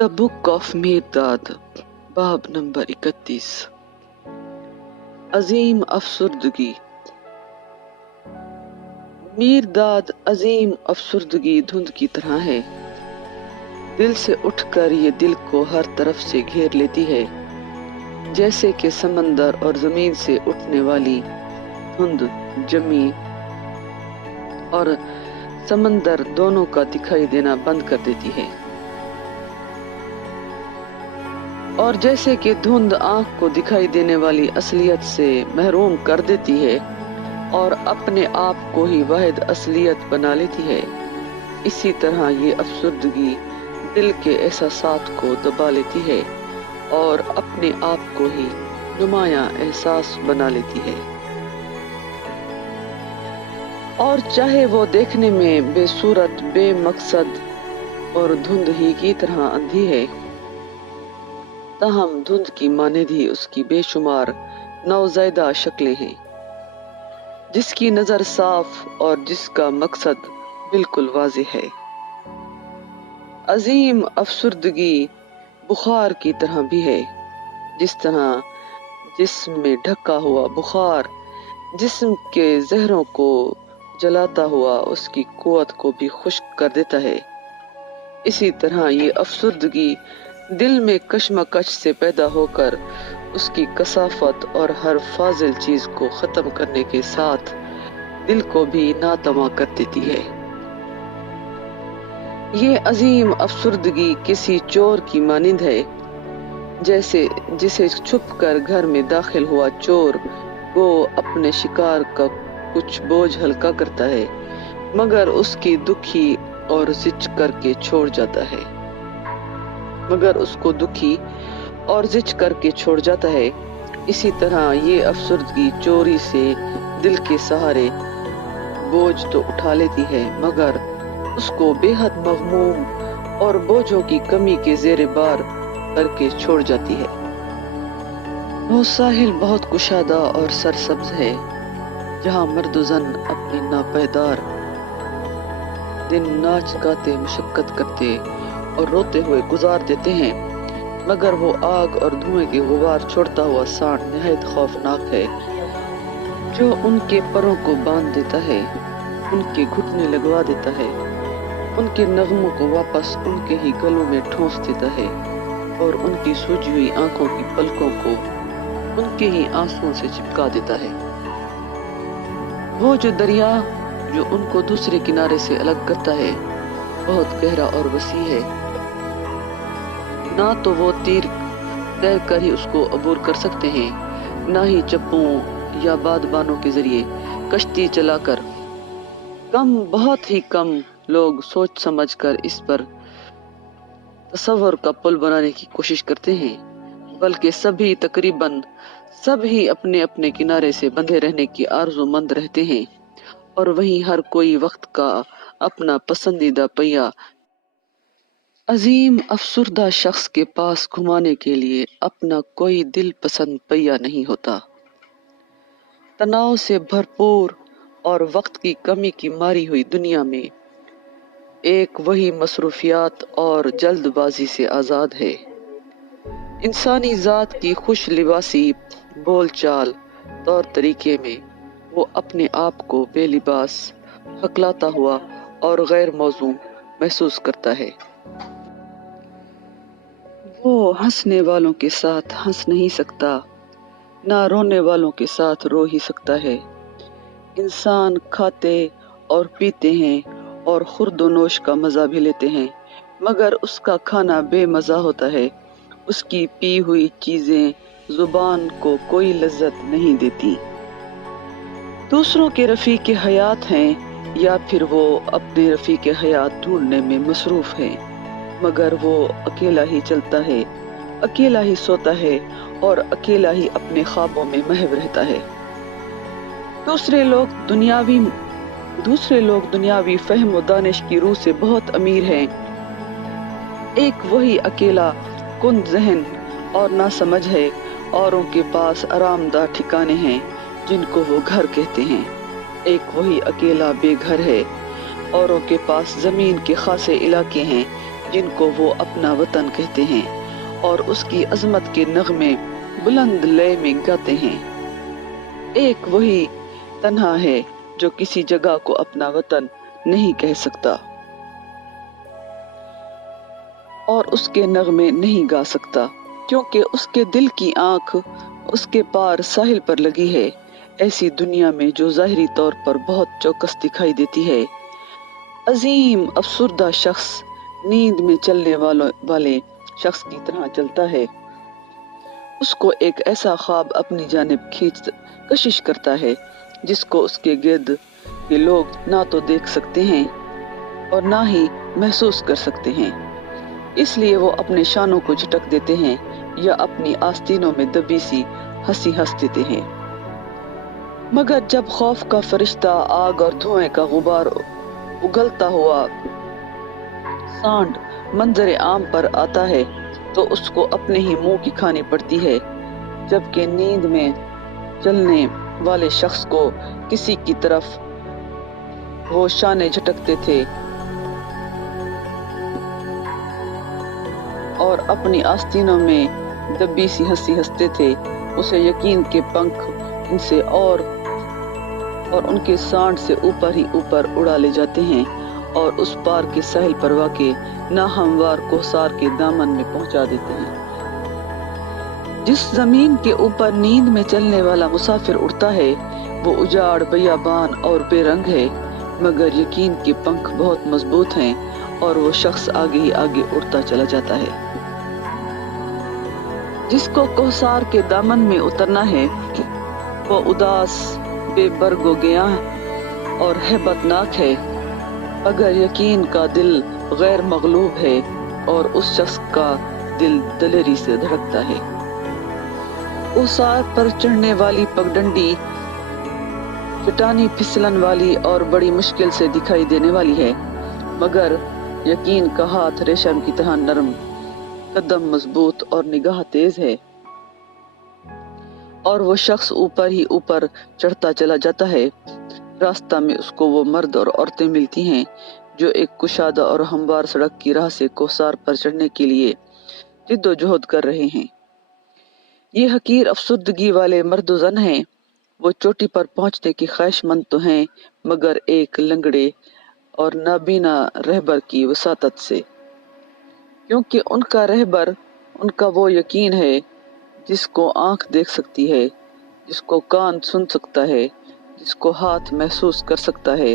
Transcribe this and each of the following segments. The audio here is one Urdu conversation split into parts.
The Book of میرداد باب نمبر 31 عظیم افسردگی۔ میرداد عظیم افسردگی دھند کی طرح ہے، دل سے اٹھ کر یہ دل کو ہر طرف سے گھیر لیتی ہے، جیسے کہ سمندر اور زمین سے اٹھنے والی دھند زمین اور سمندر دونوں کا دکھائی دینا بند کر دیتی ہے، اور جیسے کہ دھند آنکھ کو دکھائی دینے والی اصلیت سے محروم کر دیتی ہے اور اپنے آپ کو ہی واحد اصلیت بنا لیتی ہے، اسی طرح یہ افسردگی دل کے احساسات کو دبا لیتی ہے اور اپنے آپ کو ہی نمایاں احساس بنا لیتی ہے، اور چاہے وہ دیکھنے میں بے صورت، بے مقصد اور دھند ہی کی طرح اندھی ہے، تاہم دھند کی مانند ہی اس کی بے شمار نوزائیدہ شکلیں ہیں، جس کی نظر صاف اور جس کا مقصد بالکل واضح ہے۔ عظیم افسردگی بخار کی طرح بھی ہے، جس طرح جسم میں ڈھکا ہوا بخار جسم کے زہروں کو جلاتا ہوا اس کی قوت کو بھی خشک کر دیتا ہے، اسی طرح یہ افسردگی دل میں کشمکش سے پیدا ہو کر اس کی کثافت اور ہر فاضل چیز کو ختم کرنے کے ساتھ دل کو بھی ناتواں کر دیتی ہے۔ یہ عظیم افسردگی کسی چور کی مانند ہے، جسے چھپ کر گھر میں داخل ہوا چور وہ اپنے شکار کا کچھ بوجھ ہلکا کرتا ہے، مگر اس کی دکھی اور زچ کر کے چھوڑ جاتا ہے، اسی طرح یہ افسردگی چوری سے دل کے سہارے بوجھ تو اٹھا لیتی ہے، مگر اس کو بے حد مغموم اور بوجھوں کی کمی کے زیر بار کر کے چھوڑ جاتی ہے۔ وہ ساحل بہت کشادہ اور سرسبز ہے، جہاں مرد و زن اپنے ناپائیدار دن ناچ گاتے، مشقت کرتے اور روتے ہوئے گزار دیتے ہیں، مگر وہ آگ اور دھوئیں کے غبار چھوڑتا ہوا سانڈ نہایت خوفناک ہے، جو ان کے پروں کو باندھ دیتا ہے، ان کے گھٹنے لگوا دیتا ہے، ان کے نغموں کو واپس ان کے ہی گلوں میں ٹھونس دیتا ہے، اور ان کی سوجی ہوئی آنکھوں کی پلکوں کو ان کے ہی آنسوؤں سے چپکا دیتا ہے۔ وہ جو دریا جو ان کو دوسرے کنارے سے الگ کرتا ہے بہت گہرا اور وسیع ہے، نہ تو وہ تیر کر ہی اس کو عبور کر سکتے ہیں، نہ ہی چپوں یا بادبانوں کے ذریعے کشتی چلا کر۔ بہت ہی کم لوگ سوچ سمجھ کر اس پر تصور کا پل بنانے کی کوشش کرتے ہیں، بلکہ تقریباً سب ہی اپنے اپنے کنارے سے بندھے رہنے کی آرزو مند رہتے ہیں، اور وہیں ہر کوئی وقت کا اپنا پسندیدہ پہیہ عظیم افسردہ شخص کے پاس گھمانے کے لیے اپنا کوئی دل پسند پہیہ نہیں ہوتا۔ تناؤ سے بھرپور اور وقت کی کمی کی ماری ہوئی دنیا میں ایک وہی مصروفیات اور جلد بازی سے آزاد ہے۔ انسانی ذات کی خوش لباسی بول چال طور طریقے میں وہ اپنے آپ کو بے لباس، ہکلاتا ہوا اور غیر موزوں محسوس کرتا ہے۔ وہ ہنسنے والوں کے ساتھ ہنس نہیں سکتا، نہ رونے والوں کے ساتھ رو ہی سکتا ہے۔ انسان کھاتے اور پیتے ہیں اور خورد و نوش کا مزہ بھی لیتے ہیں، مگر اس کا کھانا بے مزہ ہوتا ہے، اس کی پی ہوئی چیزیں زبان کو کوئی لذت نہیں دیتی۔ دوسروں کے رفیق حیات ہیں یا پھر وہ اپنے رفیق حیات ڈھونڈنے میں مصروف ہیں، مگر وہ اکیلا ہی چلتا ہے، اکیلا ہی سوتا ہے اور اکیلا ہی اپنے خوابوں میں محو رہتا ہے۔ دوسرے لوگ دنیاوی فہم و دانش کی روح سے بہت امیر ہیں، ایک وہی اکیلا کند ذہن اور ناسمجھ ہے، اوروں کے پاس آرام دہ ٹھکانے ہیں جن کو وہ گھر کہتے ہیں، ایک وہی اکیلا بے گھر ہے، اوروں کے پاس زمین کے خاصے علاقے ہیں جن کو وہ اپنا وطن کہتے ہیں اور اس کی عظمت کے نغمے بلند لے میں گاتے ہیں۔ ایک وہی تنہا ہے جو کسی جگہ کو اپنا وطن نہیں کہہ سکتا اور اس کے نغمے نہیں گا سکتا، کیونکہ اس کے دل کی آنکھ اس کے پار ساحل پر لگی ہے، ایسی دنیا میں جو ظاہری طور پر بہت چوکس دکھائی دیتی ہے۔ عظیم افسردہ شخص نیند میں چلنے والے شخص کی طرح چلتا ہے، اس کو ایک ایسا خواب اپنی جانب کشش کرتا ہے جس کو اس کے گرد کے لوگ نہ تو دیکھ سکتے ہیں اور نہ ہی محسوس کر سکتے ہیں، اس لیے وہ اپنے شانوں کو جھٹک دیتے ہیں یا اپنی آستینوں میں دبی سی ہنسی ہنس دیتے ہیں۔ مگر جب خوف کا فرشتہ آگ اور دھوئیں کا غبار اگلتا ہوا سانڈ منظر عام پر آتا ہے تو اس کو اپنے ہی منہ کی کھانی پڑتی ہے، جبکہ نیند میں چلنے والے شخص کو کسی کی طرف وہ شانے جھٹکتے تھے اور اپنی آستینوں میں دبی سی ہنسی ہنستے تھے، اسے یقین کے پنکھ ان سے اور ان کے سانڈ سے اوپر ہی اوپر اڑا لے جاتے ہیں اور اس پار کے ساحل پر واقع ناہموار کوثار کے دامن میں پہنچا دیتے ہیں۔ جس زمین کے اوپر نیند میں چلنے والا مسافر اڑتا ہے وہ اجاڑ، بیابان اور بے رنگ ہے، مگر یقین کے پنکھ بہت مضبوط ہیں اور وہ شخص آگے ہی آگے اڑتا چلا جاتا ہے۔ جس کو کوثار کے دامن میں اترنا ہے وہ اداس، بے برگ و گیاں اور ہیبت ناک ہے، مگر یقین کا دل غیر مغلوب ہے اور اس شخص کا دل دلیری سے دھڑکتا ہے۔ کوثار پر چڑھنے والی پگڈنڈی چٹانی پھسلن والی اور بڑی مشکل سے دکھائی دینے والی ہے، مگر یقین کا ہاتھ ریشم کی طرح نرم، قدم مضبوط اور نگاہ تیز ہے، اور وہ شخص اوپر ہی اوپر چڑھتا چلا جاتا ہے۔ راستہ میں اس کو وہ مرد اور عورتیں ملتی ہیں جو ایک کشادہ اور ہموار سڑک کی راہ سے کوثار پر چڑھنے کے لیے جد و جہد کر رہے ہیں۔ یہ حقیر افسردگی والے مرد و زن ہیں، وہ چوٹی پر پہنچنے کی خواہش مند تو ہیں مگر ایک لنگڑے اور نابینا رہبر کی وساطت سے، کیونکہ ان کا رہبر ان کا وہ یقین ہے جس کو آنکھ دیکھ سکتی ہے، جس کو کان سن سکتا ہے، جس کو ہاتھ محسوس کر سکتا ہے،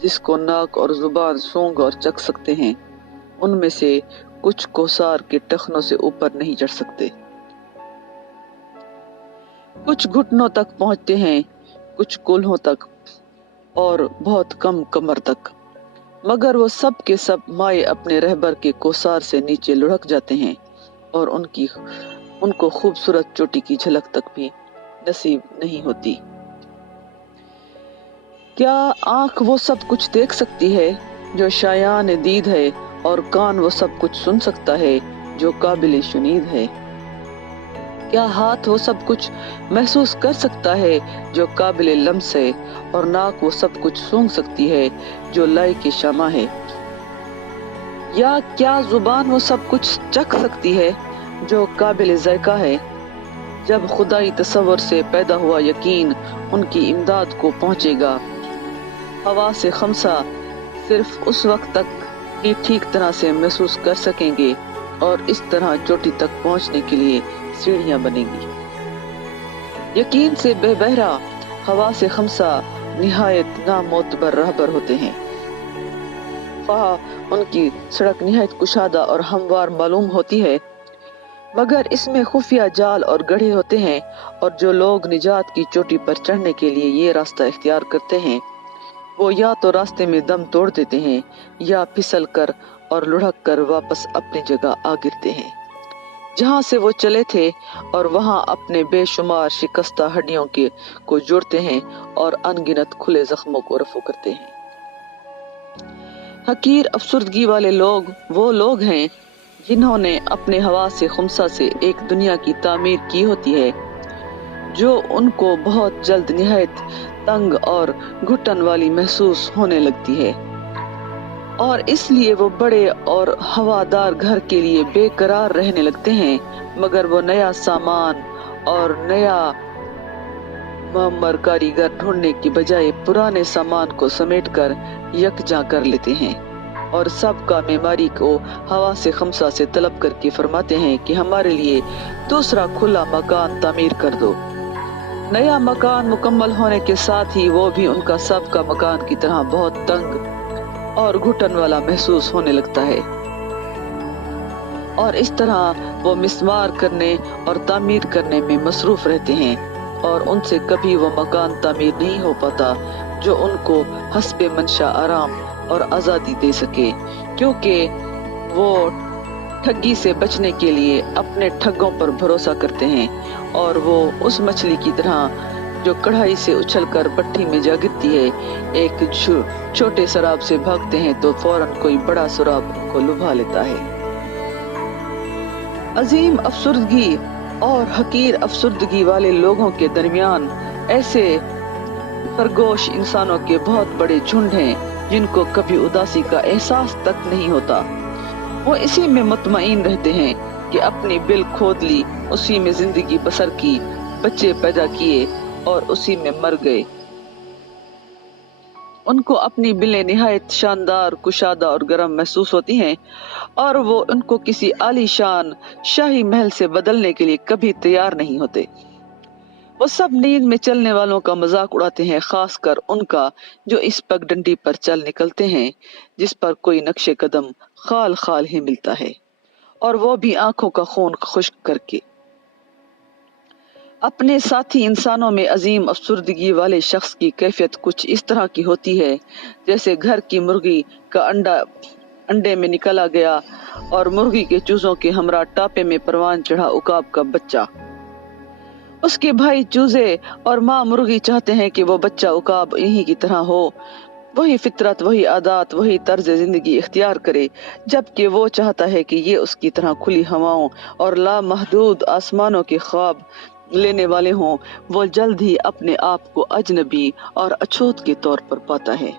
جس کو ناک اور زبان سونگھ اور چکھ سکتے ہیں۔ ان میں سے کچھ کوثار کے ٹخنوں سے اوپر نہیں چڑھ سکتے، کچھ گھٹنوں تک پہنچتے ہیں، کچھ کولہوں تک اور بہت کم کمر تک، مگر وہ سب کے سب مائے اپنے رہبر کے کوثار سے نیچے لڑھک جاتے ہیں اور ان کو خوبصورت چوٹی کی جھلک تک بھی نصیب نہیں ہوتی۔ کیا آنکھ وہ سب کچھ دیکھ سکتی ہے جو شایان دید ہے، اور کان وہ سب کچھ سن سکتا ہے جو قابل شنید ہے؟ کیا ہاتھ وہ سب کچھ محسوس کر سکتا ہے جو قابل لمس ہے، اور ناک وہ سب کچھ سونگھ سکتی ہے جو لائق شامہ ہے؟ یا کیا زبان وہ سب کچھ چکھ سکتی ہے جو قابل ذائقہ ہے؟ جب خدائی تصور سے پیدا ہوا یقین ان کی امداد کو پہنچے گا، حواس خمسہ صرف اس وقت تک ہی ٹھیک طرح سے محسوس کر سکیں گے، اور اس طرح چوٹی تک پہنچنے کے لیے سیڑھیاں بنیں گی۔ یقین سے بے بہرا حواس خمسہ نہایت نامعتبر راہبر ہوتے ہیں، خواہ ان کی سڑک نہایت کشادہ اور ہموار معلوم ہوتی ہے، مگر اس میں خفیہ جال اور گڑھے ہوتے ہیں، اور جو لوگ نجات کی چوٹی پر چڑھنے کے لیے یہ راستہ اختیار کرتے ہیں وہ یا تو راستے میں دم توڑ دیتے ہیں یا پھسل کر اور لڑھک کر واپس اپنی جگہ آ گرتے ہیں جہاں سے وہ چلے تھے، اور وہاں اپنے بے شمار شکستہ ہڈیوں کو جوڑتے ہیں اور ان گنت کھلے زخموں کو رفع کرتے ہیں۔ حقیر افسردگی والے لوگ وہ لوگ ہیں جنہوں نے اپنے حواس خمسہ سے ایک دنیا کی تعمیر کی ہوتی ہے جو ان کو بہت جلد نہایت تنگ اور گھٹن والی محسوس ہونے لگتی ہے۔ اور اس لیے وہ بڑے اور ہوادار گھر کے لیے بے قرار رہنے لگتے ہیں، مگر وہ نیا سامان اور نیا معمر کاریگر ڈھونڈنے کی بجائے پرانے سامان کو سمیٹ کر یکجا کر لیتے ہیں، اور سب کا معماری کو ہوا سے خمسہ سے طلب کر کے فرماتے ہیں کہ ہمارے لیے دوسرا کھلا مکان تعمیر کر دو۔ نیا مکان مکمل ہونے کے ساتھ ہی وہ بھی ان کا سب کا مکان کی طرح بہت تنگ اور گھٹن والا محسوس ہونے لگتا ہے، اور اس طرح وہ مسمار کرنے اور تعمیر کرنے میں مصروف رہتے ہیں، اور ان سے کبھی وہ مکان تعمیر نہیں ہو پاتا جو ان کو حسب منشا آرام اور آزادی دے سکے، کیونکہ وہ ٹھگی سے بچنے کے لیے اپنے ٹھگوں پر بھروسہ کرتے ہیں، اور وہ اس مچھلی کی طرح جو کڑھائی سے اچھل کر بٹھی میں جا گرتی ہے، ایک چھوٹے سراب سے بھاگتے ہیں تو فوراً کوئی بڑا سراب ان کو لبھا لیتا ہے۔ عظیم افسردگی اور حقیر افسردگی والے لوگوں کے درمیان ایسے خرگوش انسانوں کے بہت بڑے جھنڈ ہیں جن کو کبھی اداسی کا احساس تک نہیں ہوتا۔ وہ اسی میں مطمئن رہتے ہیں کہ اپنی بل کھود لی، اسی میں زندگی بسر کی، بچے پیدا کیے اور اسی میں مر گئے۔ ان کو اپنی بلیں نہایت شاندار، کشادہ اور گرم محسوس ہوتی ہیں، اور وہ ان کو کسی عالی شان شاہی محل سے بدلنے کے لیے کبھی تیار نہیں ہوتے۔ وہ سب نیند میں چلنے والوں کا مذاق اڑاتے ہیں، خاص کر ان کا جو اس پگڈنڈی پر چل نکلتے ہیں جس پر کوئی نقش قدم خال خال ہی ملتا ہے، اور وہ بھی آنکھوں کا خون خشک کر کے۔ اپنے ساتھی انسانوں میں عظیم افسردگی والے شخص کی کیفیت کچھ اس طرح کی ہوتی ہے جیسے گھر کی مرغی کا انڈے میں نکلا گیا اور مرغی کے چوزوں کے ہمراہ ٹاپے میں پروان چڑھا عقاب کا بچہ۔ اس کے بھائی چوزے اور ماں مرغی چاہتے ہیں کہ وہ بچہ عقاب انہی کی طرح ہو، وہی فطرت، وہی عادات، وہی طرز زندگی اختیار کرے، جبکہ وہ چاہتا ہے کہ یہ اس کی طرح کھلی ہواؤں اور لامحدود آسمانوں کے خواب لینے والے ہوں۔ وہ جلد ہی اپنے آپ کو اجنبی اور اچھوت کے طور پر پاتا ہے،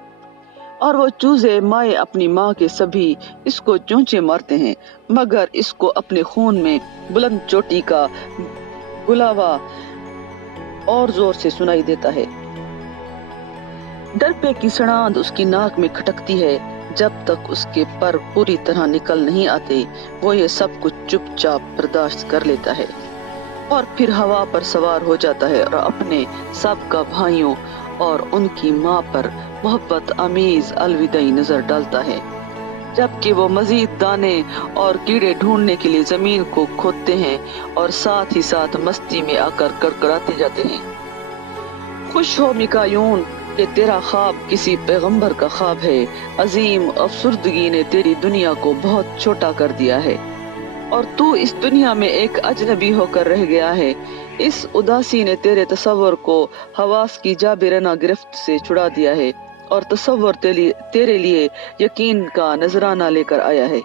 اور وہ چوزے مائے اپنی ماں کے سبھی اس کو چونچے مارتے ہیں، مگر اس کو اپنے خون میں بلند چوٹی کا گلاوا اور زور سے سنائی دیتا ہے۔ ڈرپے کی سڑاند اس کی ناک میں کھٹکتی ہے، جب تک اس کے پر پوری طرح نکل نہیں آتے وہ یہ سب کچھ چپ چاپ برداشت کر لیتا ہے، اور پھر ہوا پر سوار ہو جاتا ہے اور اپنے سب کا بھائیوں اور ان کی ماں پر محبت آمیز الوداعی نظر ڈالتا ہے، جبکہ وہ مزید دانے اور کیڑے ڈھونڈنے کے لیے زمین کو کھودتے ہیں اور ساتھ ہی ساتھ مستی میں آ کر کڑکڑاتے جاتے ہیں۔ خوش ہو مکایون کہ تیرا خواب کسی پیغمبر کا خواب ہے، عظیم افسردگی نے تیری دنیا کو بہت چھوٹا کر دیا ہے، اور تو اس دنیا میں ایک اجنبی ہو کر رہ گیا ہے۔ اس اداسی نے تیرے تصور کو حواس کی جابرانہ گرفت سے چھڑا دیا ہے، اور تصور تیرے لیے یقین کا نذرانہ لے کر آیا ہے۔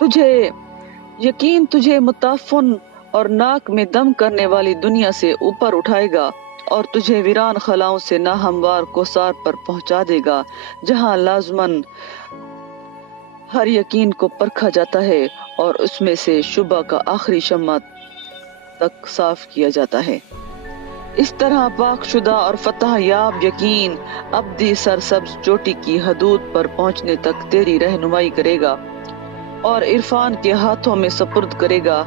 تجھے متعفن اور ناک میں دم کرنے والی دنیا سے اوپر اٹھائے گا، اور تجھے ویران خلاؤں سے ناہموار کوثار پر پہنچا دے گا، جہاں لازماً ہر یقین کو پرکھا جاتا ہے اور اس میں سے شبہ کا آخری شمع تک صاف کیا جاتا ہے۔ اس طرح پاک شدہ اور فتح یاب یقین ابدی سرسبز چوٹی کی حدود پر پہنچنے تک تیری رہنمائی کرے گا، اور عرفان کے ہاتھوں میں سپرد کرے گا۔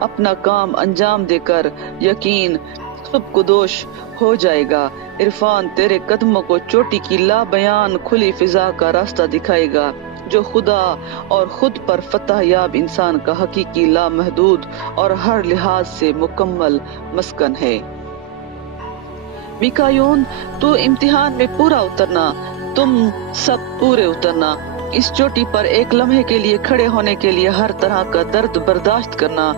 اپنا کام انجام دے کر یقین سبکدوش ہو جائے گا۔ عرفان تیرے قدموں کو چوٹی کی لا بیان کھلی فضا کا راستہ دکھائے گا، جو خدا اور خود پر فتح یاب انسان کا حقیقی لامحدود اور ہر لحاظ سے مکمل مسکن ہے۔ میکایون، تو امتحان میں پورا اترنا، تم سب پورے اترنا۔ اس چوٹی پر ایک لمحے کے لیے کھڑے ہونے کے لیے ہر طرح کا درد برداشت کرنا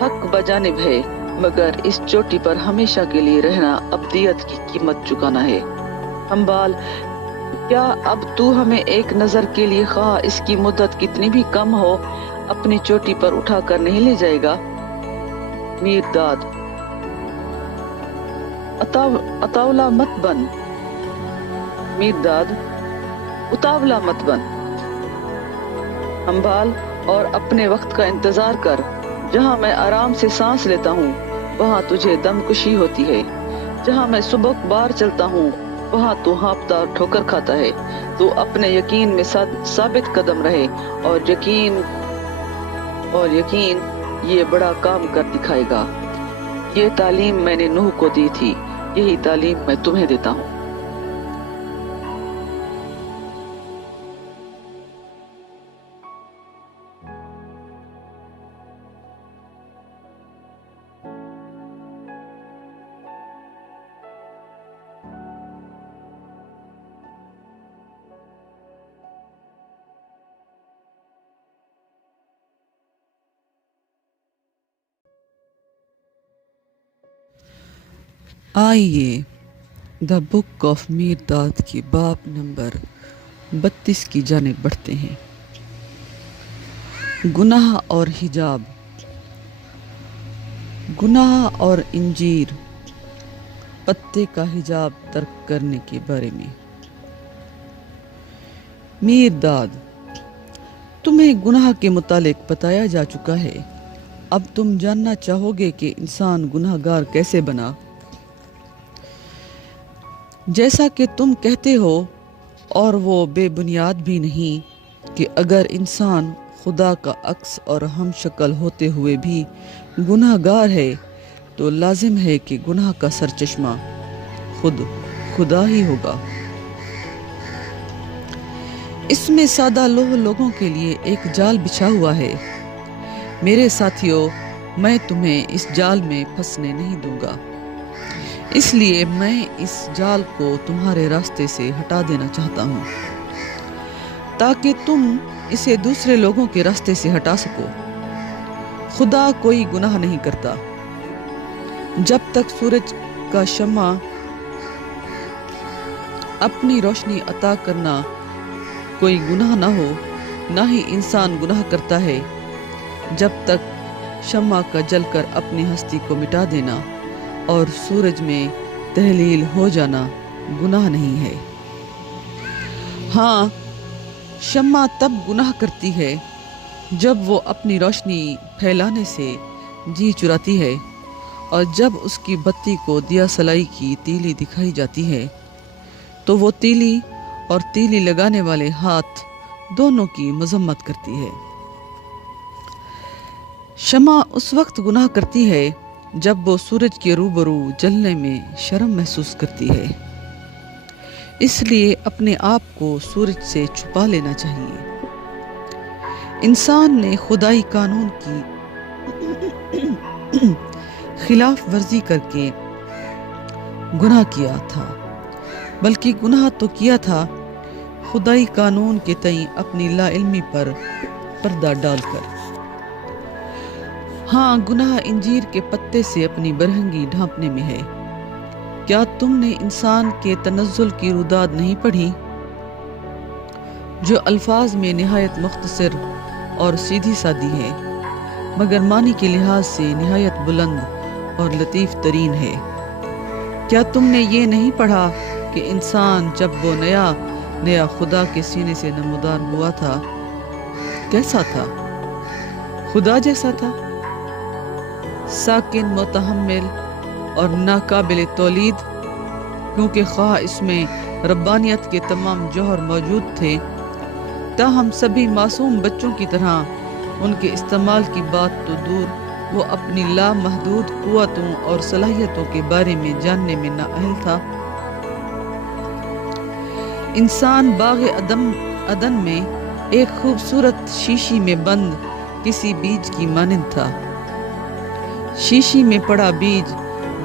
حق بجانب ہے، مگر اس چوٹی پر ہمیشہ کے لیے رہنا ابدیت کی قیمت چکانا ہے۔ ہمبال، کیا اب تو ہمیں ایک نظر کے لیے، خواہ اس کی مدت کتنی بھی کم ہو، اپنی چوٹی پر اٹھا کر نہیں لے جائے گا؟ میرداد، اطاولہ مت بن۔ میرداد، اتاولا مت بن، ہمبال اور اپنے وقت کا انتظار کر۔ جہاں میں آرام سے سانس لیتا ہوں وہاں تجھے دم کشی ہوتی ہے، جہاں میں سبک بار چلتا ہوں وہاں تو ہانپتا ٹھوکر کھاتا ہے۔ تو اپنے یقین میں ثابت قدم رہے، اور یقین یہ بڑا کام کر دکھائے گا۔ یہ تعلیم میں نے نوح کو دی تھی، یہی تعلیم میں تمہیں دیتا ہوں۔ آئیے دا بک آف میرداد کی باب نمبر 32 کی جانب بڑھتے ہیں۔ گناہ اور حجاب، گناہ اور انجیر پتے کا حجاب ترک کرنے کے بارے میں۔ میرداد، تمہیں گناہ کے متعلق بتایا جا چکا ہے، اب تم جاننا چاہو گے کہ انسان گناہ گار کیسے بنا۔ جیسا کہ تم کہتے ہو، اور وہ بے بنیاد بھی نہیں، کہ اگر انسان خدا کا عکس اور ہم شکل ہوتے ہوئے بھی گناہ گار ہے تو لازم ہے کہ گناہ کا سرچشمہ خود خدا ہی ہوگا۔ اس میں سادہ لوگوں کے لیے ایک جال بچھا ہوا ہے۔ میرے ساتھیوں، میں تمہیں اس جال میں پھنسنے نہیں دوں گا، اس لیے میں اس جال کو تمہارے راستے سے ہٹا دینا چاہتا ہوں تاکہ تم اسے دوسرے لوگوں کے راستے سے ہٹا سکو۔ خدا کوئی گناہ نہیں کرتا۔ جب تک سورج کا شمع اپنی روشنی عطا کرنا کوئی گناہ نہ ہو، نہ ہی انسان گناہ کرتا ہے۔ جب تک شمع کا جل کر اپنی ہستی کو مٹا دینا اور سورج میں تحلیل ہو جانا گناہ نہیں ہے۔ ہاں، شمع تب گناہ کرتی ہے جب وہ اپنی روشنی پھیلانے سے جی چراتی ہے، اور جب اس کی بتی کو دیا سلائی کی تیلی دکھائی جاتی ہے تو وہ تیلی اور تیلی لگانے والے ہاتھ دونوں کی مذمت کرتی ہے۔ شمع اس وقت گناہ کرتی ہے جب وہ سورج کے روبرو جلنے میں شرم محسوس کرتی ہے، اس لیے اپنے آپ کو سورج سے چھپا لینا چاہیے۔ انسان نے خدائی قانون کی خلاف ورزی کر کے گناہ کیا تھا، بلکہ گناہ تو کیا تھا خدائی قانون کے تئیں اپنی لا علمی پر پردہ ڈال کر۔ ہاں، گناہ انجیر کے پتے سے اپنی برہنگی ڈھانپنے میں ہے۔ کیا تم نے انسان کے تنزل کی روداد نہیں پڑھی، جو الفاظ میں نہایت مختصر اور سیدھی سادی ہے، مگر معنی کے لحاظ سے نہایت بلند اور لطیف ترین ہے؟ کیا تم نے یہ نہیں پڑھا کہ انسان جب وہ نیا خدا کے سینے سے نمودار ہوا تھا کیسا تھا؟ خدا جیسا تھا، ساکن، متحمل اور ناقابل تولید، کیونکہ خواہ اس میں ربانیت کے تمام جوہر موجود تھے، تاہم سبھی معصوم بچوں کی طرح ان کے استعمال کی بات تو دور، وہ اپنی لامحدود قوتوں اور صلاحیتوں کے بارے میں جاننے میں نااہل تھا۔ انسان باغ عدن میں ایک خوبصورت شیشی میں بند کسی بیج کی مانند تھا۔ شیشی میں پڑا بیج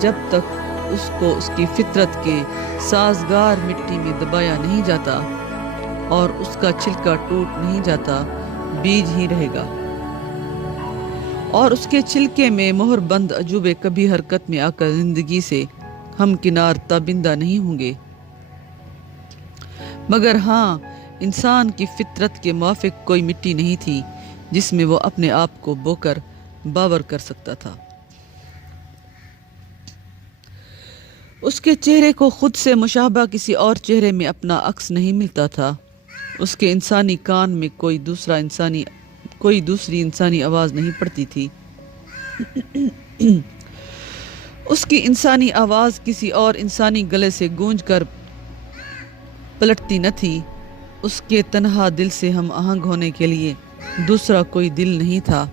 جب تک اس کو اس کی فطرت کے سازگار مٹی میں دبایا نہیں جاتا اور اس کا چھلکا ٹوٹ نہیں جاتا، بیج ہی رہے گا، اور اس کے چھلکے میں مہر بند عجوبے کبھی حرکت میں آ کر زندگی سے ہمکنار تابندہ نہیں ہوں گے۔ مگر ہاں، انسان کی فطرت کے موافق کوئی مٹی نہیں تھی جس میں وہ اپنے آپ کو بو کر باور کر سکتا تھا۔ اس کے چہرے کو خود سے مشابہ کسی اور چہرے میں اپنا عکس نہیں ملتا تھا۔ اس کے انسانی کان میں کوئی دوسری انسانی آواز نہیں پڑتی تھی۔ اس کی انسانی آواز کسی اور انسانی گلے سے گونج کر پلٹتی نہ تھی۔ اس کے تنہا دل سے ہم آہنگ ہونے کے لیے دوسرا کوئی دل نہیں تھا۔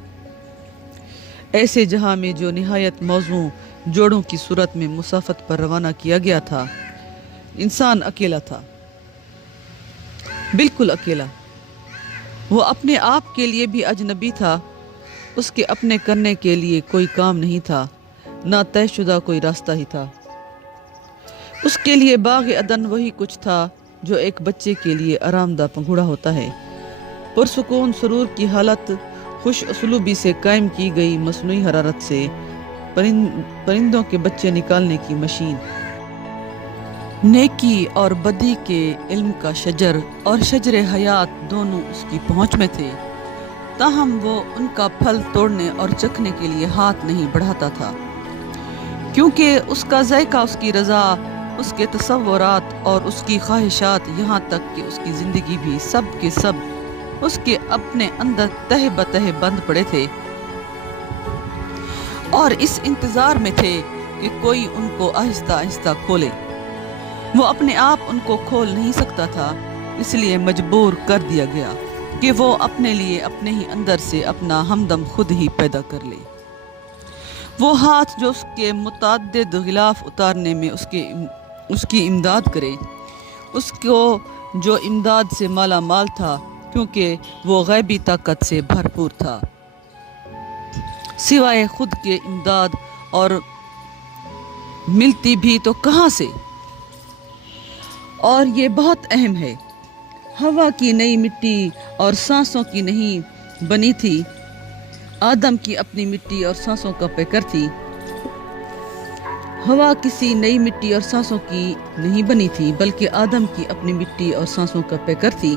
ایسے جہاں میں جو نہایت موزوں جوڑوں کی صورت میں مسافت پر روانہ کیا گیا تھا، انسان اکیلا تھا، بالکل اکیلا۔ وہ اپنے آپ کے لیے بھی اجنبی تھا۔ اس کے اپنے کرنے کے لیے کوئی کام نہیں تھا، نہ طے شدہ کوئی راستہ ہی تھا۔ اس کے لیے باغ عدن وہی کچھ تھا جو ایک بچے کے لیے آرام دہ پنگھوڑا ہوتا ہے، پرسکون سرور کی حالت، خوش اسلوبی سے قائم کی گئی مصنوعی حرارت سے پرندوں کے بچے نکالنے کی مشین۔ نیکی اور بدی کے علم کا شجر اور شجر حیات دونوں اس کی پہنچ میں تھے، تاہم وہ ان کا پھل توڑنے اور چکھنے کے لیے ہاتھ نہیں بڑھاتا تھا، کیونکہ اس کا ذائقہ، اس کی رضا، اس کے تصورات اور اس کی خواہشات، یہاں تک کہ اس کی زندگی بھی، سب کے سب اس کے اپنے اندر تہ بتہ بند پڑے تھے، اور اس انتظار میں تھے کہ کوئی ان کو آہستہ آہستہ کھولے۔ وہ اپنے آپ ان کو کھول نہیں سکتا تھا، اس لیے مجبور کر دیا گیا کہ وہ اپنے لیے اپنے ہی اندر سے اپنا ہمدم خود ہی پیدا کر لے۔ وہ ہاتھ جو اس کے متعدد غلاف اتارنے میں اس کی امداد کرے، اس کو جو امداد سے مالا مال تھا، کیونکہ وہ غیبی طاقت سے بھرپور تھا، سوائے خود کے امداد اور ملتی بھی تو کہاں سے۔ اور یہ بہت اہم ہے، ہوا کی نئی مٹی اور سانسوں کی نہیں بنی تھی، آدم کی اپنی مٹی اور سانسوں کا پیکر تھی۔ ہوا کسی نئی مٹی اور سانسوں کی نہیں بنی تھی، بلکہ آدم کی اپنی مٹی اور سانسوں کا پیکر تھی۔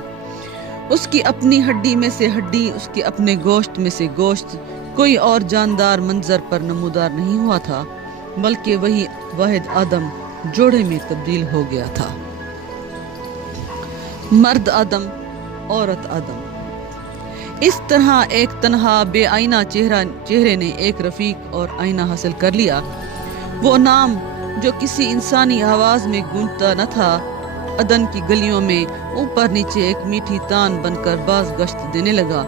اس کی اپنی ہڈی میں سے ہڈی، اس کے اپنے گوشت میں سے گوشت، کوئی اور جاندار منظر پر نمودار نہیں ہوا تھا، بلکہ وہی واحد آدم جوڑے میں تبدیل ہو گیا تھا۔ مرد آدم، عورت آدم۔ اس طرح ایک تنہا بے آئینہ چہرے نے ایک رفیق اور آئینہ حاصل کر لیا۔ وہ نام جو کسی انسانی آواز میں گونجتا نہ تھا، عدن کی گلیوں میں اوپر نیچے ایک میٹھی تان بن کر باز گشت دینے لگا،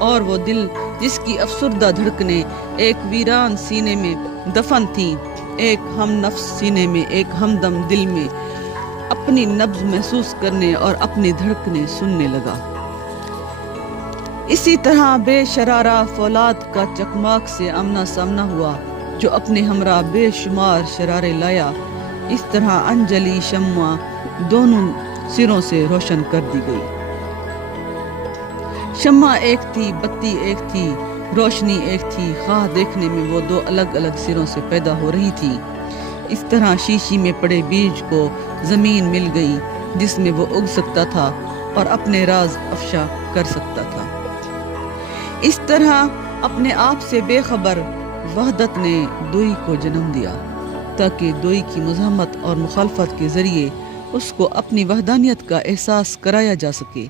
اور وہ دل جس کی افسردہ دھڑکنیں ایک ویران سینے میں دفن تھیں، ایک ہم نفس سینے میں، ایک ہمدم دل میں اپنی نبض محسوس کرنے اور اپنی دھڑکنیں سننے لگا۔ اسی طرح بے شرارہ فولاد کا چکماک سے آمنا سامنا ہوا جو اپنے ہمراہ بے شمار شرارے لایا، اس طرح انجلی شمع دونوں سروں سے روشن کر دی گئی۔ شمع ایک تھی، بتی ایک تھی، روشنی ایک تھی، خواہ دیکھنے میں وہ دو الگ الگ سروں سے پیدا ہو رہی تھی۔ اس طرح شیشی میں پڑے بیج کو زمین مل گئی جس میں وہ اگ سکتا تھا اور اپنے راز افشا کر سکتا تھا۔ اس طرح اپنے آپ سے بے خبر وحدت نے دوئی کو جنم دیا، تاکہ دوئی کی مزاحمت اور مخالفت کے ذریعے اس کو اپنی وحدانیت کا احساس کرایا جا سکے۔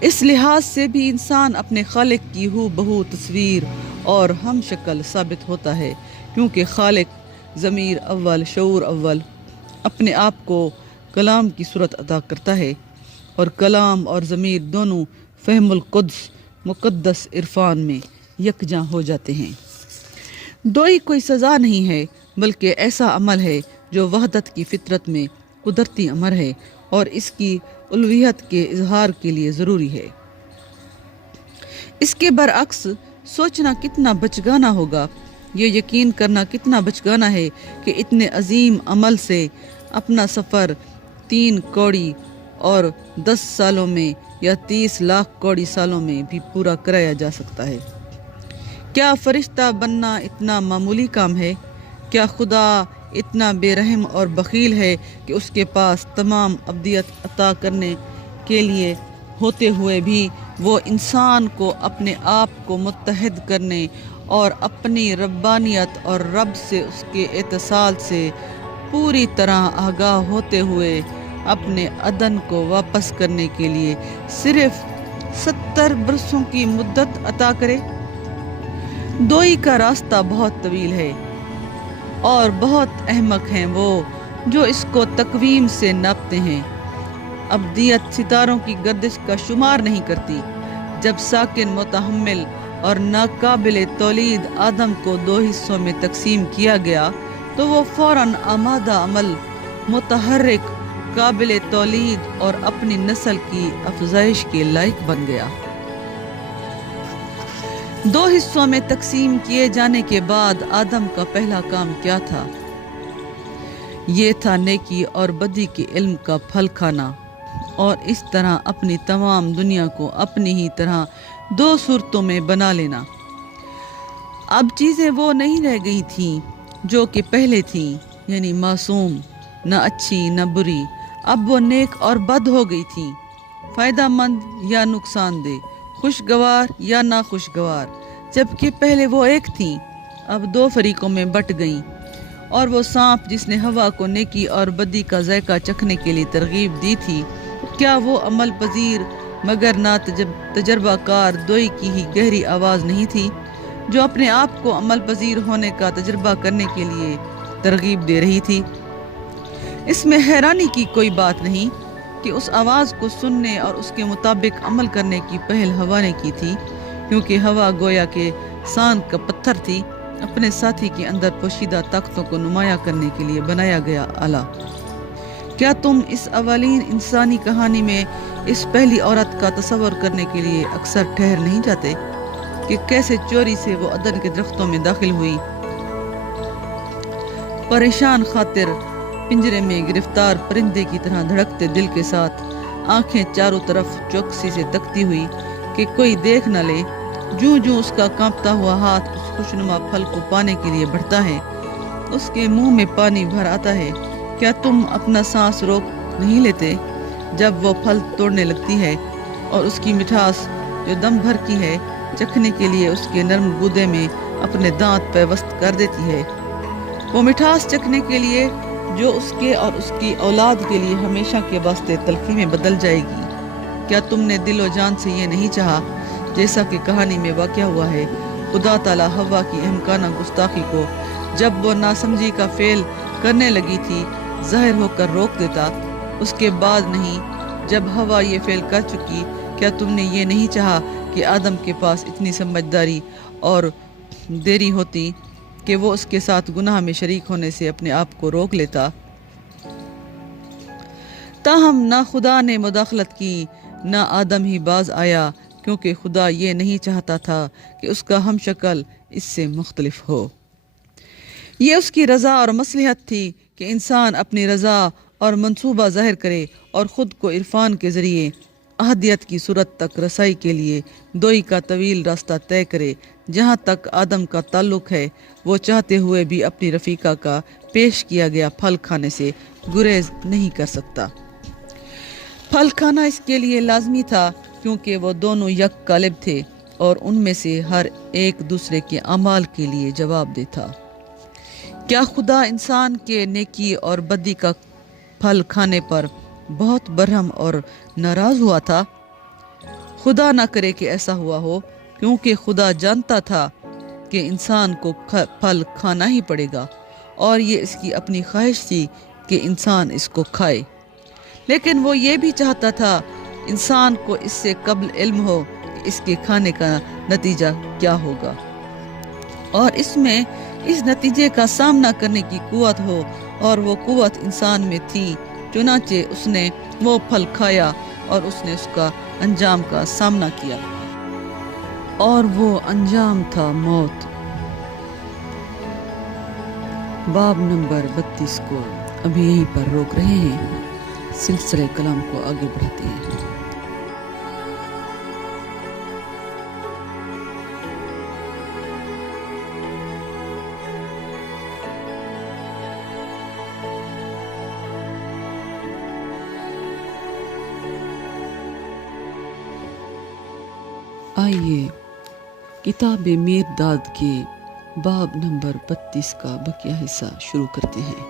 اس لحاظ سے بھی انسان اپنے خالق کی ہو بہو تصویر اور ہم شکل ثابت ہوتا ہے، کیونکہ خالق ضمیر اول، شعور اول، اپنے آپ کو کلام کی صورت عطا کرتا ہے، اور کلام اور ضمیر دونوں فہم القدس مقدس عرفان میں یکجاں ہو جاتے ہیں۔ دوئی کوئی سزا نہیں ہے، بلکہ ایسا عمل ہے جو وحدت کی فطرت میں قدرتی امر ہے اور اس کی الوہیت کے اظہار کے لیے ضروری ہے۔ اس کے برعکس سوچنا کتنا بچگانہ ہوگا، یہ یقین کرنا کتنا بچگانہ ہے کہ اتنے عظیم عمل سے اپنا سفر 3 کوڑی اور 10 سالوں میں یا 30 لاکھ کوڑی سالوں میں بھی پورا کرایا جا سکتا ہے۔ کیا فرشتہ بننا اتنا معمولی کام ہے؟ کیا خدا اتنا بے رحم اور بخیل ہے کہ اس کے پاس تمام ابدیت عطا کرنے کے لیے ہوتے ہوئے بھی وہ انسان کو اپنے آپ کو متحد کرنے اور اپنی ربانیت اور رب سے اس کے اتصال سے پوری طرح آگاہ ہوتے ہوئے اپنے عدن کو واپس کرنے کے لیے صرف 70 برسوں کی مدت عطا کرے؟ دوئی کا راستہ بہت طویل ہے اور بہت احمق ہیں وہ جو اس کو تقویم سے ناپتے ہیں۔ ابدیت ستاروں کی گردش کا شمار نہیں کرتی۔ جب ساکن، متحمل اور ناقابل تولید آدم کو 2 حصوں میں تقسیم کیا گیا تو وہ فوراً آمادہ عمل، متحرک، قابل تولید اور اپنی نسل کی افزائش کے لائق بن گیا۔ 2 حصوں میں تقسیم کیے جانے کے بعد آدم کا پہلا کام کیا تھا؟ یہ تھا نیکی اور بدی کے علم کا پھل کھانا اور اس طرح اپنی تمام دنیا کو اپنی ہی طرح 2 صورتوں میں بنا لینا۔ اب چیزیں وہ نہیں رہ گئی تھیں جو کہ پہلے تھیں، یعنی معصوم، نہ اچھی نہ بری۔ اب وہ نیک اور بد ہو گئی تھیں، فائدہ مند یا نقصان دہ، خوشگوار یا ناخوشگوار۔ جبکہ پہلے وہ ایک تھیں، اب 2 فریقوں میں بٹ گئیں۔ اور وہ سانپ جس نے ہوا کو نیکی اور بدی کا ذائقہ چکھنے کے لیے ترغیب دی تھی، کیا وہ عمل پذیر مگر نہ تجربہ کار دوئی کی ہی گہری آواز نہیں تھی جو اپنے آپ کو عمل پذیر ہونے کا تجربہ کرنے کے لیے ترغیب دے رہی تھی؟ اس میں حیرانی کی کوئی بات نہیں کہ اس آواز کو سننے اور اس کے مطابق عمل کرنے کی پہل ہوا نے کی تھی، کیونکہ ہوا گویا کہ سانت کا پتھر تھی، اپنے ساتھی کے اندر پوشیدہ طاقتوں کو نمایاں کرنے کے لیے بنایا گیا آلہ۔ کیا تم اس اولین انسانی کہانی میں اس پہلی عورت کا تصور کرنے کے لیے اکثر ٹھہر نہیں جاتے کہ کیسے چوری سے وہ عدن کے درختوں میں داخل ہوئی؟ پریشان خاطر، پنجرے میں گرفتار پرندے کی طرح دھڑکتے دل کے ساتھ، آنکھیں چاروں طرف چوکسی سے تکتی ہوئی کہ کوئی دیکھ نہ لے، جوں اس کا کانپتا ہوا ہاتھ اس خوشنما پھل کو پانے کے لیے بڑھتا ہے، اس کے منہ میں پانی بھر آتا ہے۔ کیا تم اپنا سانس روک نہیں لیتے جب وہ پھل توڑنے لگتی ہے اور اس کی مٹھاس جو دم بھر کی ہے چکھنے کے لیے اس کے نرم گودے میں اپنے دانت پیوست کر دیتی ہے؟ وہ مٹھاس چکھنے کے لیے جو اس کے اور اس کی اولاد کے لیے ہمیشہ کے واسطے تلخی میں بدل جائے گی۔ کیا تم نے دل و جان سے یہ نہیں چاہا جیسا کہ کہانی میں واقع ہوا ہے؟ خدا تعالیٰ ہوا کی احمقانہ گستاخی کو جب وہ ناسمجھی کا فعل کرنے لگی تھی ظاہر ہو کر روک دیتا، اس کے بعد نہیں جب ہوا یہ فعل کر چکی؟ کیا تم نے یہ نہیں چاہا کہ آدم کے پاس اتنی سمجھداری اور دیری ہوتی کہ وہ اس کے ساتھ گناہ میں شریک ہونے سے اپنے آپ کو روک لیتا؟ تاہم نہ خدا نے مداخلت کی نہ آدم ہی باز آیا، کیونکہ خدا یہ نہیں چاہتا تھا کہ اس کا ہم شکل اس سے مختلف ہو۔ یہ اس کی رضا اور مصلحت تھی کہ انسان اپنی رضا اور منصوبہ ظاہر کرے اور خود کو عرفان کے ذریعے احدیت کی صورت تک رسائی کے لیے دوئی کا طویل راستہ طے کرے۔ جہاں تک آدم کا تعلق ہے، وہ چاہتے ہوئے بھی اپنی رفیقہ کا پیش کیا گیا پھل کھانے سے گریز نہیں کر سکتا۔ پھل کھانا اس کے لیے لازمی تھا کیونکہ وہ دونوں یک قالب تھے اور ان میں سے ہر ایک دوسرے کے اعمال کے لیے جواب دہ تھا۔ کیا خدا انسان کے نیکی اور بدی کا پھل کھانے پر بہت برہم اور ناراض ہوا تھا؟ خدا نہ کرے کہ ایسا ہوا ہو، کیونکہ خدا جانتا تھا کہ انسان کو پھل کھانا ہی پڑے گا اور یہ اس کی اپنی خواہش تھی کہ انسان اس کو کھائے۔ لیکن وہ یہ بھی چاہتا تھا انسان کو اس سے قبل علم ہو کہ اس کے کھانے کا نتیجہ کیا ہوگا اور اس میں اس نتیجے کا سامنا کرنے کی قوت ہو، اور وہ قوت انسان میں تھی۔ چنانچہ اس نے وہ پھل کھایا اور اس نے اس کا انجام کا سامنا کیا، اور وہ انجام تھا موت۔ باب نمبر 32 کو ابھی یہیں پر روک رہے ہیں، سلسلہ کلام کو آگے بڑھاتے ہیں۔ آئیے کتاب میرداد کے باب نمبر 32 کا بقیہ حصہ شروع کرتے ہیں۔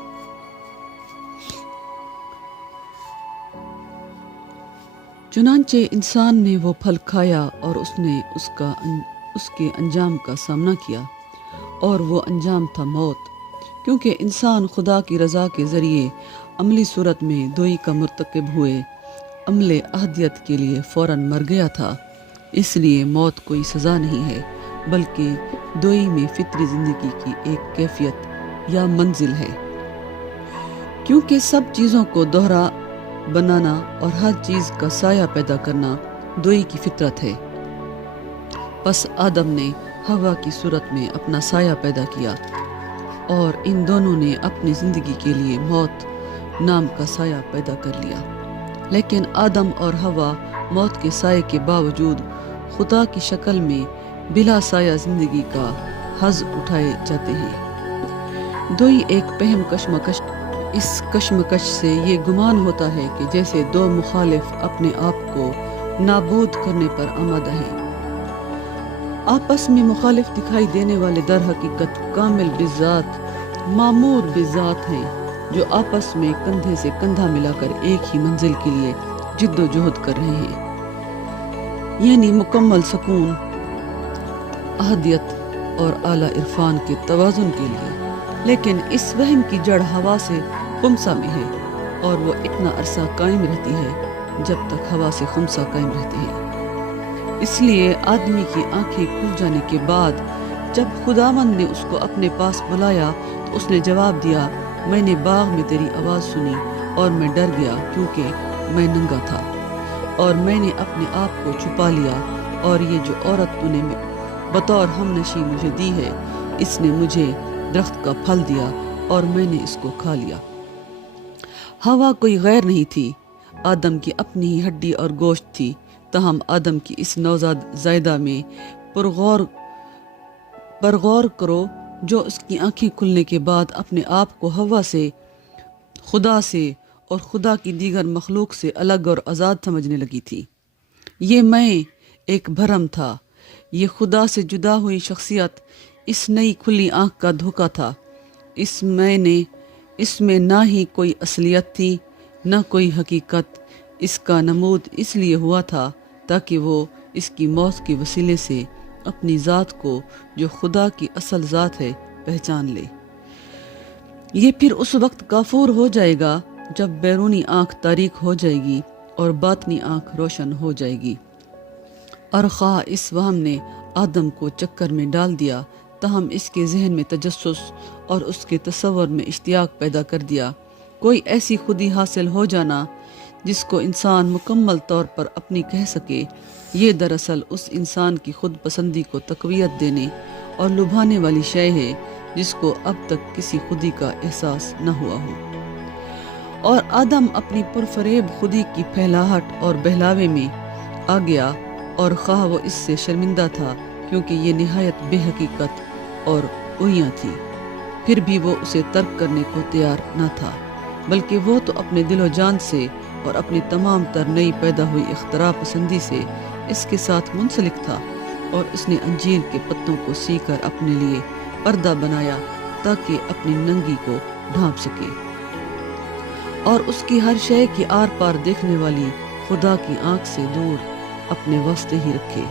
چنانچہ انسان نے وہ پھل کھایا اور اس نے اس کے انجام کا سامنا کیا، اور وہ انجام تھا موت، کیونکہ انسان خدا کی رضا کے ذریعے عملی صورت میں دوئی کا مرتکب ہوئے عمل احدیت کے لیے فوراً مر گیا تھا۔ اس لیے موت کوئی سزا نہیں ہے، بلکہ دوئی میں فطری زندگی کی ایک کیفیت یا منزل ہے، کیونکہ سب چیزوں کو دوہرا بنانا اور ہر چیز کا سایہ پیدا کرنا دوئی کی فطرت ہے۔ پس آدم نے حوا کی صورت میں اپنا سایہ پیدا کیا، اور ان دونوں نے اپنی زندگی کے لیے موت نام کا سایہ پیدا کر لیا۔ لیکن آدم اور حوا موت کے سائے کے باوجود خدا کی شکل میں بلا سایہ زندگی کا حظ اٹھائے جاتے ہیں۔ دوئی ایک پہم کشمکش، اس کشمکش سے یہ گمان ہوتا ہے کہ جیسے دو مخالف اپنے آپ کو نابود کرنے پر آمادہ ہیں۔ آپس میں مخالف دکھائی دینے والے در حقیقت کامل بذات، معمور بذات ہیں، جو آپس میں کندھے سے کندھا ملا کر ایک ہی منزل کے لیے جد و جہد کر رہے ہیں، یعنی مکمل سکون، احدیت اور اعلیٰ عرفان کے توازن کے لیے۔ لیکن اس وہم کی جڑ ہوا سے خمسہ میں ہے، اور وہ اتنا عرصہ قائم رہتی ہے جب تک ہوا سے خمسہ قائم رہتے ہیں۔ اس لیے آدمی کی آنکھیں کھل جانے کے بعد جب خداوند نے اس کو اپنے پاس بلایا تو اس نے جواب دیا، میں نے باغ میں تیری آواز سنی اور میں ڈر گیا کیونکہ میں ننگا تھا، اور میں نے اپنے آپ کو چھپا لیا، اور یہ جو عورت تو نے بطور ہم نشی مجھے دی ہے، اس نے مجھے درخت کا پھل دیا اور میں نے اس کو کھا لیا۔ ہوا کوئی غیر نہیں تھی، آدم کی اپنی ہی ہڈی اور گوشت تھی، تاہم آدم کی اس نوزاد زائدہ میں پرغور کرو، جو اس کی آنکھیں کھلنے کے بعد اپنے آپ کو ہوا سے، خدا سے اور خدا کی دیگر مخلوق سے الگ اور آزاد سمجھنے لگی تھی۔ یہ میں ایک بھرم تھا، یہ خدا سے جدا ہوئی شخصیت اس نئی کھلی آنکھ کا دھوکہ تھا۔ اس میں نہ ہی کوئی اصلیت تھی، نہ کوئی حقیقت۔ اس کا نمود اس لیے ہوا تھا تاکہ وہ اس کی موت کے وسیلے سے اپنی ذات کو، جو خدا کی اصل ذات ہے، پہچان لے۔ یہ پھر اس وقت کافور ہو جائے گا جب بیرونی آنکھ تاریک ہو جائے گی اور باطنی آنکھ روشن ہو جائے گی۔ اور خواہ اس وہم نے آدم کو چکر میں ڈال دیا، تاہم اس کے ذہن میں تجسس اور اس کے تصور میں اشتیاق پیدا کر دیا، کوئی ایسی خودی حاصل ہو جانا جس کو انسان مکمل طور پر اپنی کہہ سکے۔ یہ دراصل اس انسان کی خود پسندی کو تقویت دینے اور لبھانے والی شے ہے جس کو اب تک کسی خودی کا احساس نہ ہوا ہو۔ اور آدم اپنی پرفریب خودی کی پھیلاہٹ اور بہلاوے میں آ گیا، اور خواہ وہ اس سے شرمندہ تھا کیونکہ یہ نہایت بے حقیقت اور اوہیاں تھی، پھر بھی وہ اسے ترک کرنے کو تیار نہ تھا، بلکہ وہ تو اپنے دل و جان سے اور اپنی تمام تر نئی پیدا ہوئی اختراع پسندی سے اس کے ساتھ منسلک تھا، اور اس نے انجیر کے پتوں کو سی کر اپنے لیے پردہ بنایا تاکہ اپنی ننگی کو ڈھانپ سکے، اور اس کی ہر شے کی آر پار دیکھنے والی خدا کی آنکھ سے دور اپنے واسطے ہی رکھے۔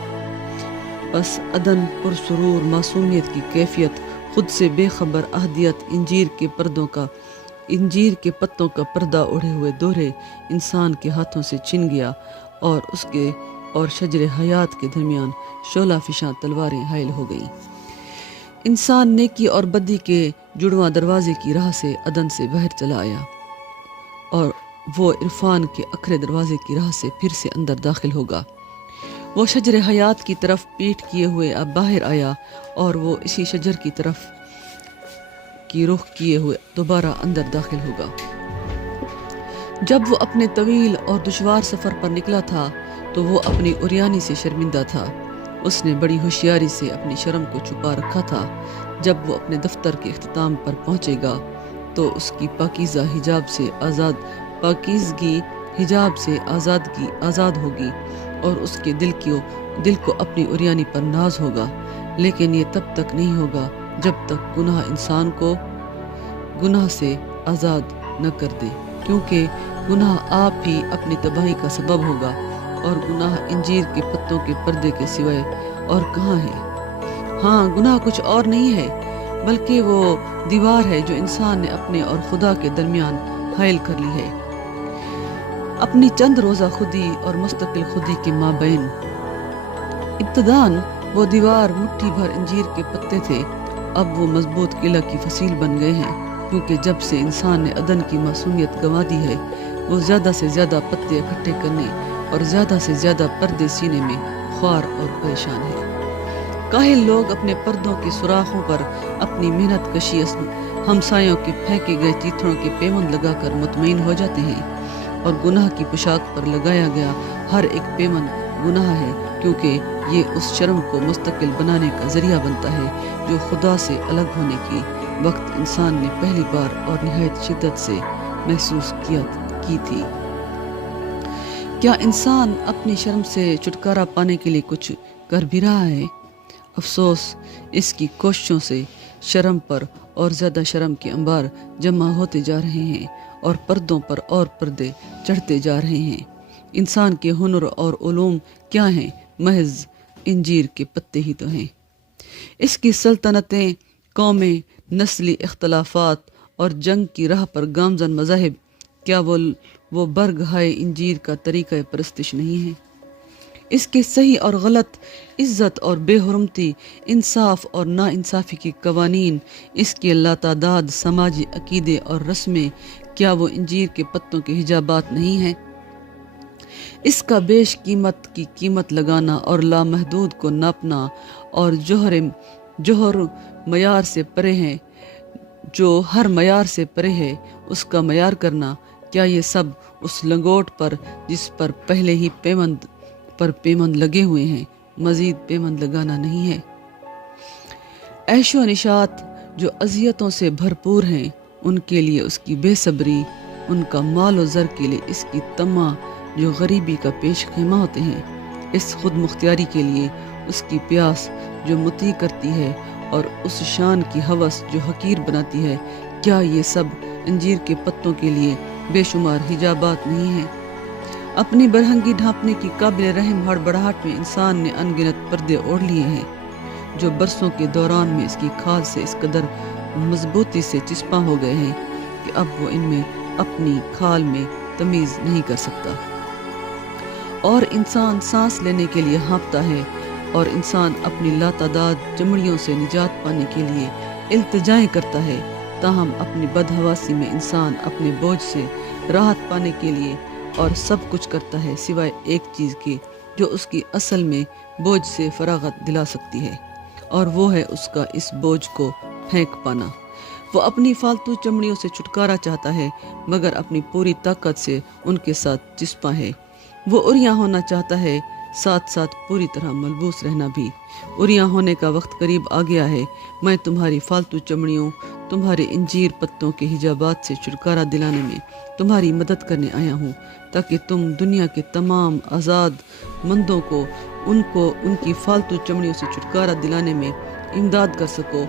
بس عدن پرسرور معصومیت کی کیفیت خود سے بے خبر احدیت انجیر کے پتوں کا پردہ اڑے ہوئے دورے انسان کے ہاتھوں سے چھن گیا، اور اس کے اور شجر حیات کے درمیان شعلہ فشاں تلواریں حائل ہو گئیں۔ انسان نیکی اور بدی کے جڑواں دروازے کی راہ سے عدن سے باہر چلا آیا، اور وہ عرفان کے اکھرے دروازے کی راہ سے پھر سے اندر داخل ہوگا۔ وہ شجر حیات کی طرف پیٹھ کیے ہوئے اب باہر آیا، اور وہ اسی شجر کی طرف کی رخ کیے ہوئے دوبارہ اندر داخل ہوگا۔ جب وہ اپنے طویل اور دشوار سفر پر نکلا تھا تو وہ اپنی عریانی سے شرمندہ تھا۔ اس نے بڑی ہوشیاری سے اپنی شرم کو چھپا رکھا تھا۔ جب وہ اپنے دفتر کے اختتام پر پہنچے گا تو اس کی پاکیزگی حجاب سے آزاد ہوگی، اور اس کے دل کو اپنی عریانی پر ناز ہوگا، لیکن یہ تب تک نہیں ہوگا جب تک گناہ انسان کو گناہ سے آزاد نہ کر دے، کیونکہ گناہ آپ ہی اپنی تباہی کا سبب ہوگا، اور گناہ انجیر کے پتوں کے پردے کے سوائے اور کہاں ہے؟ ہاں، گناہ کچھ اور نہیں ہے بلکہ وہ دیوار ہے جو انسان نے اپنے اور خدا کے درمیان حائل کر لی ہے، اپنی چند روزہ خودی اور مستقل خودی کے مابین۔ ابتداً وہ دیوار مٹھی بھر انجیر کے پتے تھے، اب وہ مضبوط قلعہ کی فصیل بن گئے ہیں، کیونکہ جب سے انسان نے عدن کی معصومیت گنوا دی ہے، وہ زیادہ سے زیادہ پتے اکٹھے کرنے اور زیادہ سے زیادہ پردے سینے میں خوار اور پریشان ہے۔ کاہل لوگ اپنے پردوں کے سوراخوں پر اپنی محنت کشی ہمسایوں کے پھینکے گئے چیتھڑوں کے پیوند لگا کر مطمئن ہو جاتے ہیں، اور گناہ کی پوشاک پر لگایا گیا ہر ایک پیوند گناہ ہے، کیونکہ یہ اس شرم کو مستقل بنانے کا ذریعہ بنتا ہے جو خدا سے الگ ہونے کی وقت انسان نے پہلی بار اور نہایت شدت سے محسوس کی تھی۔ کیا انسان اپنی شرم سے چھٹکارا پانے کے لیے کچھ کر بھی رہا ہے؟ افسوس، اس کی کوششوں سے شرم پر اور زیادہ شرم کے انبار جمع ہوتے جا رہے ہیں اور پردوں پر اور پردے چڑھتے جا رہے ہیں۔ انسان کے ہنر اور علوم کیا ہیں؟ محض انجیر کے پتے ہی تو ہیں۔ اس کی سلطنتیں، قومیں، نسلی اختلافات اور جنگ کی راہ پر گامزن مذاہب، کیا وہ برگ ہائے انجیر کا طریقہ پرستش نہیں ہے؟ اس کے صحیح اور غلط، عزت اور بے حرمتی، انصاف اور نا انصافی کے قوانین، اس کے لاتعداد سماجی عقیدے اور رسمیں، کیا وہ انجیر کے پتوں کے حجابات نہیں ہیں؟ اس کا بیش قیمت کی قیمت لگانا اور لامحدود کو ناپنا اور جوہر معیار سے پرے ہے، جو ہر معیار سے پرے ہے، اس کا معیار کرنا، کیا یہ سب اس لنگوٹ پر جس پر پہلے ہی پیمند لگے ہوئے ہیں، مزید پیمند لگانا نہیں ہے؟ عیش و نشاط جو اذیتوں سے بھرپور ہیں، ان کے لیے اس کی بے صبری، ان کا مال و زر کے لیے اس کی طمع جو غریبی کا پیش خیمہ ہوتے ہیں، اس خود مختاری کے لیے اس کی پیاس جو مطیع کرتی ہے، اور اس شان کی ہوس جو حقیر بناتی ہے، کیا یہ سب انجیر کے پتوں کے لیے بے شمار حجابات نہیں ہیں؟ اپنی برہنگی ڈھانپنے کی قابل رحم ہڑبڑاہٹ میں انسان نے ان گنت پردے اوڑھ لیے ہیں، جو برسوں کے دوران میں اس کی کھال سے اس قدر مضبوطی سے چسپاں ہو گئے ہیں کہ اب وہ ان میں اپنی کھال میں تمیز نہیں کر سکتا، اور انسان سانس لینے کے لیے ہانپتا ہے، اور انسان اپنی لاتعداد چمڑیوں سے نجات پانے کے لیے التجائیں کرتا ہے، تاہم اپنی بدحواسی میں انسان اپنے بوجھ سے راحت پانے کے لیے اور سب کچھ کرتا ہے سوائے ایک چیز کے جو اس کی اصل میں بوجھ سے فراغت دلا سکتی ہے، اور وہ ہے اس کا اس بوجھ کو پھینک پانا۔ وہ اپنی فالتو چمڑیوں سے چھٹکارا چاہتا ہے، مگر اپنی پوری طاقت سے ان کے ساتھ چسپاں ہے۔ وہ عریاں ہونا چاہتا ہے، ساتھ ساتھ پوری طرح ملبوس رہنا بھی۔ عریاں ہونے کا وقت قریب آ گیا ہے۔ میں تمہاری فالتو چمڑیوں، تمہارے انجیر پتوں کے حجابات سے چھٹکارا دلانے میں تمہاری مدد کرنے آیا ہوں، تاکہ تم دنیا کے تمام آزاد مندوں کو ان کی فالتو چمڑیوں سے چھٹکارا دلانے میں امداد کر سکو۔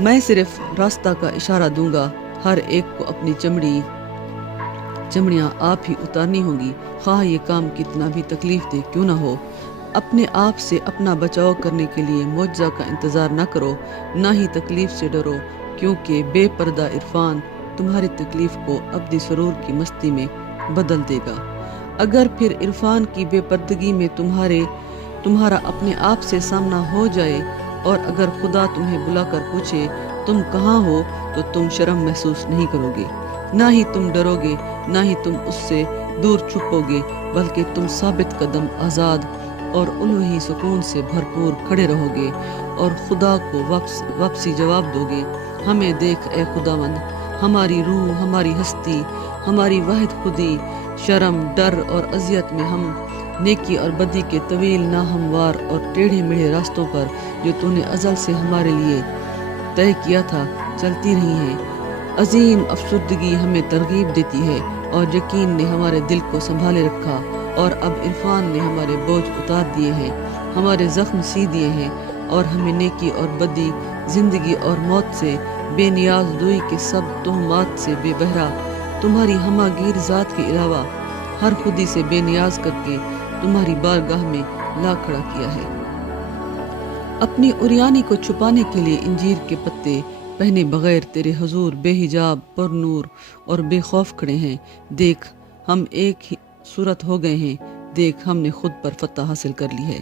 میں صرف راستہ کا اشارہ دوں گا، ہر ایک کو اپنی چمڑیاں آپ ہی اتارنی ہوں گی، خواہ یہ کام کتنا بھی تکلیف دہ کیوں نہ ہو۔ اپنے آپ سے اپنا بچاؤ کرنے کے لیے معجزہ کا انتظار نہ کرو، نہ ہی تکلیف سے ڈرو، کیونکہ بے پردہ عرفان تمہاری تکلیف کو ابدی سرور کی مستی میں بدل دے گا۔ اگر پھر عرفان کی بے پردگی میں تمہارا اپنے آپ سے سامنا ہو جائے، اور اگر خدا تمہیں بلا کر پوچھے تم کہاں ہو، تو تم شرم محسوس نہیں کرو گے، نہ ہی تم ڈرو گے، نہ ہی تم اس سے دور چھپو گے، بلکہ تم ثابت قدم، آزاد اور الوہی سکون سے بھرپور کھڑے رہو گے، اور خدا کو واپسی جواب دو گے۔ ہمیں دیکھ اے خداوند، ہماری روح، ہماری ہستی، ہماری واحد خودی، شرم، ڈر اور اذیت میں ہم نیکی اور بدی کے طویل ناہموار اور ٹیڑھے میڑھے راستوں پر جو تو نے ازل سے ہمارے لیے طے کیا تھا چلتی رہی ہیں۔ عظیم افسردگی ہمیں ترغیب دیتی ہے، اور یقین نے ہمارے دل کو سنبھالے رکھا، اور اب عرفان نے ہمارے بوجھ اتار دیے ہیں، ہمارے زخم سی دیے ہیں، اور ہمیں نیکی اور بدی، زندگی اور موت سے، بے نیاز دوئی کے سب تہمات سے بے بہرا، تمہاری ہمہ گیر ذات کے علاوہ ہر خودی سے بے نیاز کر کے تمہاری بارگاہ میں لا کھڑا کیا ہے۔ اپنی اریانی کو چھپانے کے لیے انجیر کے پتے پہنے بغیر تیرے حضور بے حجاب، پر نور اور بے خوف کھڑے ہیں۔ دیکھ ہم ایک ہی صورت ہو گئے ہیں، دیکھ ہم نے خود پر فتح حاصل کر لی ہے،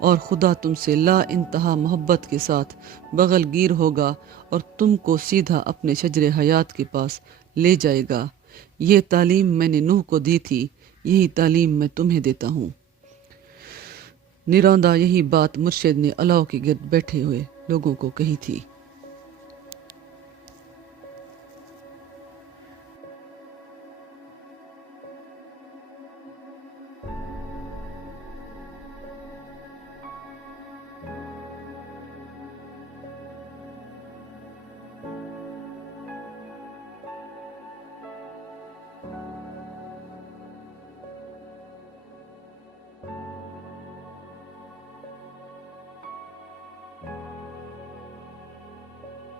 اور خدا تم سے لا انتہا محبت کے ساتھ بغل گیر ہوگا اور تم کو سیدھا اپنے شجر حیات کے پاس لے جائے گا۔ یہ تعلیم میں نے نوح کو دی تھی، یہی تعلیم میں تمہیں دیتا ہوں۔ نروندا یہی بات مرشد نے اللہ کے گرد بیٹھے ہوئے لوگوں کو کہی تھی۔